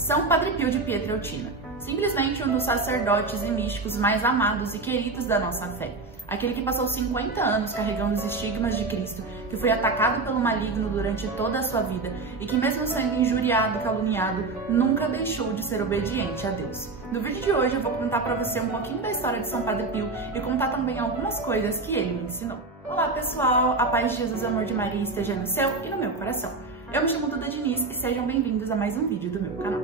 São Padre Pio de Pietrelcina, simplesmente um dos sacerdotes e místicos mais amados e queridos da nossa fé. Aquele que passou 50 anos carregando os estigmas de Cristo, que foi atacado pelo maligno durante toda a sua vida e que, mesmo sendo injuriado e caluniado, nunca deixou de ser obediente a Deus. No vídeo de hoje eu vou contar para você um pouquinho da história de São Padre Pio e contar também algumas coisas que ele me ensinou. Olá pessoal, a paz de Jesus e o amor de Maria esteja no seu e no meu coração. Eu me chamo Duda Diniz e sejam bem-vindos a mais um vídeo do meu canal.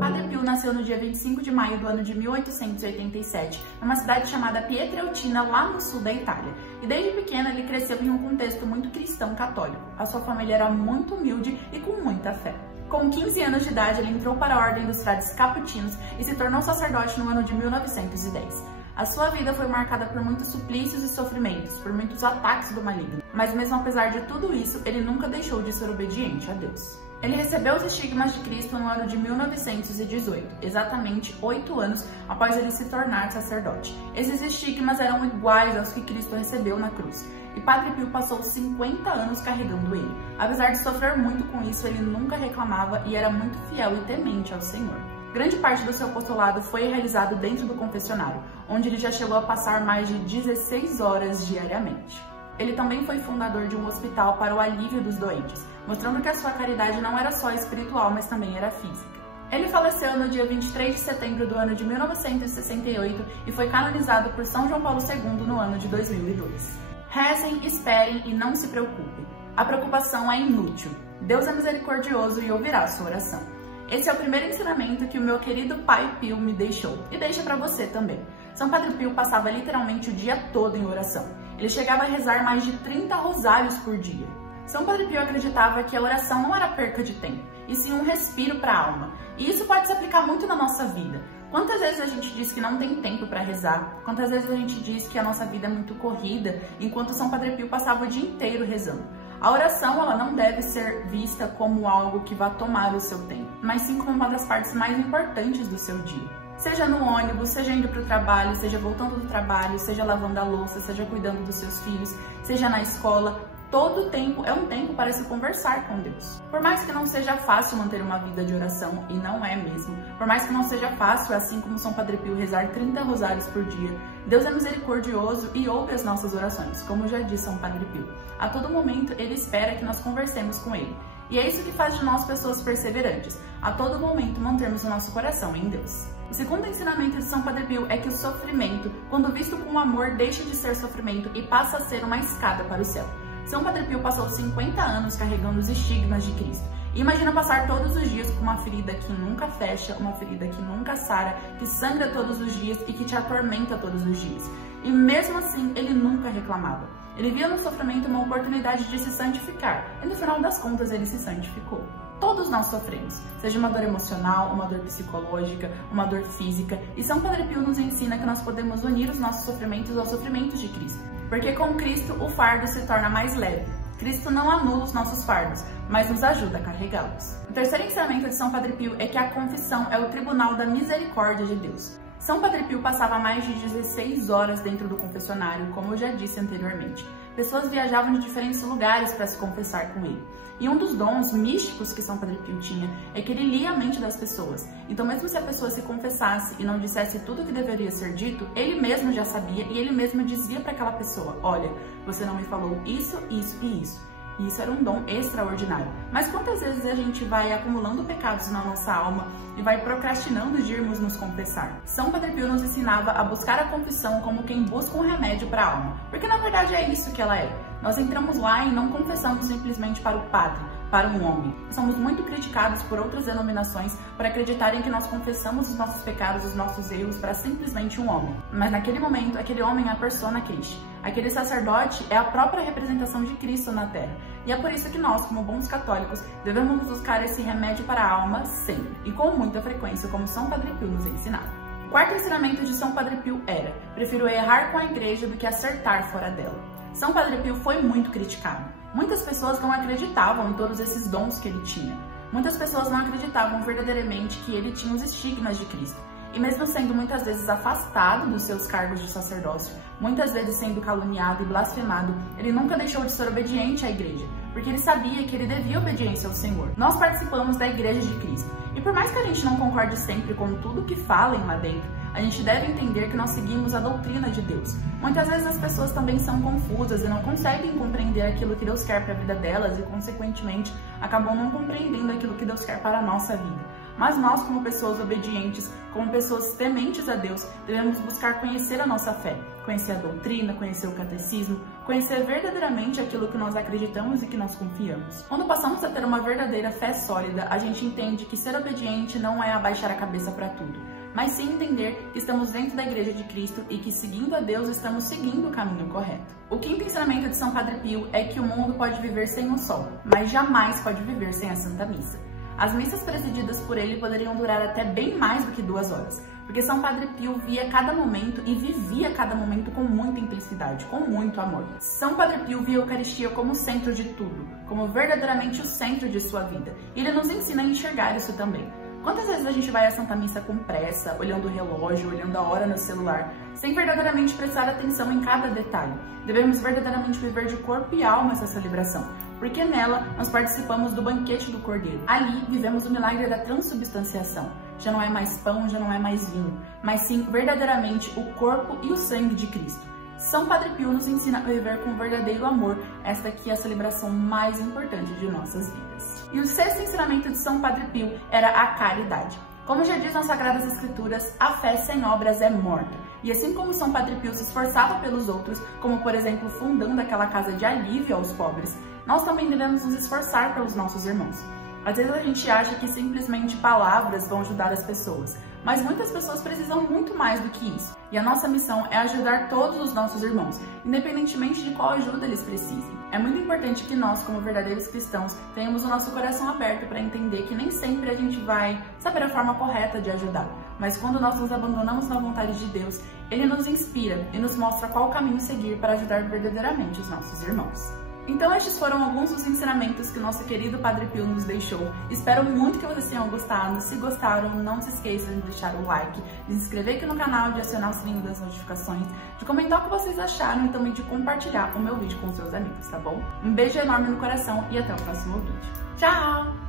Padre Pio nasceu no dia 25 de maio do ano de 1887, numa cidade chamada Pietrelcina, lá no sul da Itália. E desde pequeno ele cresceu em um contexto muito cristão católico. A sua família era muito humilde e com muita fé. Com 15 anos de idade, ele entrou para a Ordem dos Frades Capuchinos e se tornou sacerdote no ano de 1910. A sua vida foi marcada por muitos suplícios e sofrimentos, por muitos ataques do maligno. Mas mesmo apesar de tudo isso, ele nunca deixou de ser obediente a Deus. Ele recebeu os estigmas de Cristo no ano de 1918, exatamente 8 anos após ele se tornar sacerdote. Esses estigmas eram iguais aos que Cristo recebeu na cruz. E Padre Pio passou 50 anos carregando ele. Apesar de sofrer muito com isso, ele nunca reclamava e era muito fiel e temente ao Senhor. Grande parte do seu apostolado foi realizado dentro do confessionário, onde ele já chegou a passar mais de 16 horas diariamente. Ele também foi fundador de um hospital para o alívio dos doentes, mostrando que a sua caridade não era só espiritual, mas também era física. Ele faleceu no dia 23 de setembro do ano de 1968 e foi canonizado por São João Paulo II no ano de 2002. Rezem, esperem e não se preocupem. A preocupação é inútil. Deus é misericordioso e ouvirá a sua oração. Esse é o primeiro ensinamento que o meu querido Pai Pio me deixou e deixa para você também. São Padre Pio passava literalmente o dia todo em oração. Ele chegava a rezar mais de 30 rosários por dia. São Padre Pio acreditava que a oração não era perca de tempo, e sim um respiro para a alma. E isso pode se aplicar muito na nossa vida. Quantas vezes a gente diz que não tem tempo para rezar? Quantas vezes a gente diz que a nossa vida é muito corrida, enquanto São Padre Pio passava o dia inteiro rezando? A oração ela não deve ser vista como algo que vai tomar o seu tempo, mas sim como uma das partes mais importantes do seu dia. Seja no ônibus, seja indo para o trabalho, seja voltando do trabalho, seja lavando a louça, seja cuidando dos seus filhos, seja na escola, todo tempo é um tempo para se conversar com Deus. Por mais que não seja fácil manter uma vida de oração, e não é mesmo, por mais que não seja fácil, assim como São Padre Pio, rezar 30 rosários por dia, Deus é misericordioso e ouve as nossas orações, como já disse São Padre Pio. A todo momento, Ele espera que nós conversemos com Ele. E é isso que faz de nós pessoas perseverantes, a todo momento mantermos o nosso coração em Deus. O segundo ensinamento de São Padre Pio é que o sofrimento, quando visto com amor, deixa de ser sofrimento e passa a ser uma escada para o céu. São Padre Pio passou 50 anos carregando os estigmas de Cristo. E imagina passar todos os dias com uma ferida que nunca fecha, uma ferida que nunca sara, que sangra todos os dias e que te atormenta todos os dias. E mesmo assim, ele nunca reclamava. Ele via no sofrimento uma oportunidade de se santificar, e no final das contas ele se santificou. Todos nós sofremos, seja uma dor emocional, uma dor psicológica, uma dor física, e São Padre Pio nos ensina que nós podemos unir os nossos sofrimentos aos sofrimentos de Cristo, porque com Cristo o fardo se torna mais leve. Cristo não anula os nossos fardos, mas nos ajuda a carregá-los. O terceiro ensinamento de São Padre Pio é que a confissão é o tribunal da misericórdia de Deus. São Padre Pio passava mais de 16 horas dentro do confessionário, como eu já disse anteriormente. Pessoas viajavam de diferentes lugares para se confessar com ele. E um dos dons místicos que São Padre Pio tinha é que ele lia a mente das pessoas. Então, mesmo se a pessoa se confessasse e não dissesse tudo o que deveria ser dito, ele mesmo já sabia e ele mesmo dizia para aquela pessoa: olha, você não me falou isso, isso e isso. E isso era um dom extraordinário. Mas quantas vezes a gente vai acumulando pecados na nossa alma e vai procrastinando de irmos nos confessar? São Padre Pio nos ensinava a buscar a confissão como quem busca um remédio para a alma. Porque na verdade é isso que ela é. Nós entramos lá e não confessamos simplesmente para o padre, para um homem. Somos muito criticados por outras denominações por acreditarem que nós confessamos os nossos pecados, os nossos erros para simplesmente um homem. Mas naquele momento, aquele homem é a persona Christi. Aquele sacerdote é a própria representação de Cristo na Terra. E é por isso que nós, como bons católicos, devemos buscar esse remédio para a alma sempre, e com muita frequência, como São Padre Pio nos ensinava. O quarto ensinamento de São Padre Pio era: prefiro errar com a igreja do que acertar fora dela. São Padre Pio foi muito criticado. Muitas pessoas não acreditavam em todos esses dons que ele tinha. Muitas pessoas não acreditavam verdadeiramente que ele tinha os estigmas de Cristo. E mesmo sendo muitas vezes afastado dos seus cargos de sacerdócio, muitas vezes sendo caluniado e blasfemado, ele nunca deixou de ser obediente à igreja, porque ele sabia que ele devia obediência ao Senhor. Nós participamos da Igreja de Cristo, e por mais que a gente não concorde sempre com tudo que falem lá dentro, a gente deve entender que nós seguimos a doutrina de Deus. Muitas vezes as pessoas também são confusas e não conseguem compreender aquilo que Deus quer para a vida delas e, consequentemente, acabam não compreendendo aquilo que Deus quer para a nossa vida. Mas nós, como pessoas obedientes, como pessoas tementes a Deus, devemos buscar conhecer a nossa fé, conhecer a doutrina, conhecer o catecismo, conhecer verdadeiramente aquilo que nós acreditamos e que nós confiamos. Quando passamos a ter uma verdadeira fé sólida, a gente entende que ser obediente não é abaixar a cabeça para tudo, mas sim entender que estamos dentro da Igreja de Cristo e que, seguindo a Deus, estamos seguindo o caminho correto. O quinto ensinamento de São Padre Pio é que o mundo pode viver sem o sol, mas jamais pode viver sem a Santa Missa. As missas presididas por ele poderiam durar até bem mais do que 2 horas, porque São Padre Pio via cada momento e vivia cada momento com muita intensidade, com muito amor. São Padre Pio via a Eucaristia como o centro de tudo, como verdadeiramente o centro de sua vida, e ele nos ensina a enxergar isso também. Quantas vezes a gente vai à Santa Missa com pressa, olhando o relógio, olhando a hora no celular, sem verdadeiramente prestar atenção em cada detalhe? Devemos verdadeiramente viver de corpo e alma essa celebração, porque nela nós participamos do banquete do Cordeiro. Ali vivemos o milagre da transubstanciação. Já não é mais pão, já não é mais vinho, mas sim verdadeiramente o corpo e o sangue de Cristo. São Padre Pio nos ensina a viver com verdadeiro amor, esta aqui é a celebração mais importante de nossas vidas. E o sexto ensinamento de São Padre Pio era a caridade. Como já diz nas Sagradas Escrituras, a fé sem obras é morta. E assim como São Padre Pio se esforçava pelos outros, como por exemplo fundando aquela casa de alívio aos pobres, nós também devemos nos esforçar pelos nossos irmãos. Às vezes a gente acha que simplesmente palavras vão ajudar as pessoas, mas muitas pessoas precisam muito mais do que isso. E a nossa missão é ajudar todos os nossos irmãos, independentemente de qual ajuda eles precisem. É muito importante que nós, como verdadeiros cristãos, tenhamos o nosso coração aberto para entender que nem sempre a gente vai saber a forma correta de ajudar, mas quando nós nos abandonamos na vontade de Deus, Ele nos inspira e nos mostra qual caminho seguir para ajudar verdadeiramente os nossos irmãos. Então estes foram alguns dos ensinamentos que o nosso querido Padre Pio nos deixou. Espero muito que vocês tenham gostado. Se gostaram, não se esqueçam de deixar o like, de se inscrever aqui no canal, de acionar o sininho das notificações, de comentar o que vocês acharam e também de compartilhar o meu vídeo com seus amigos, tá bom? Um beijo enorme no coração e até o próximo vídeo. Tchau!